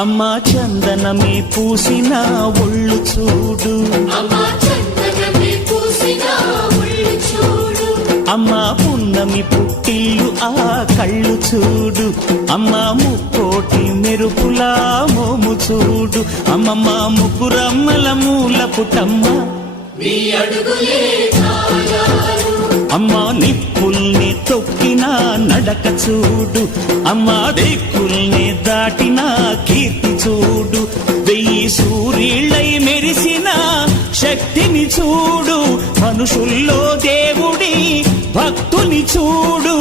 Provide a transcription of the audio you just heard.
అమ్మా చందనమే పూసిన ఒళ్ళు చూడు, అమ్మా పున్నమి పుట్టిల్లు ఆ కళ్ళు చూడు, అమ్మా ముక్కోటి మెరుపులా మోము చూడు, అమ్మమ్మ ముగ్గురమ్మల మూల పుటమ్మ అమ్మా నిప్పుల్ని తొక్కిన నడక చూడు, అమ్మా దిక్కుల్ని దాటిన కీర్తి చూడు, 1000 సూర్యుళ్ళై మెరిసిన శక్తిని చూడు, మనుషుల్లో దేవుడి భక్తుని చూడు.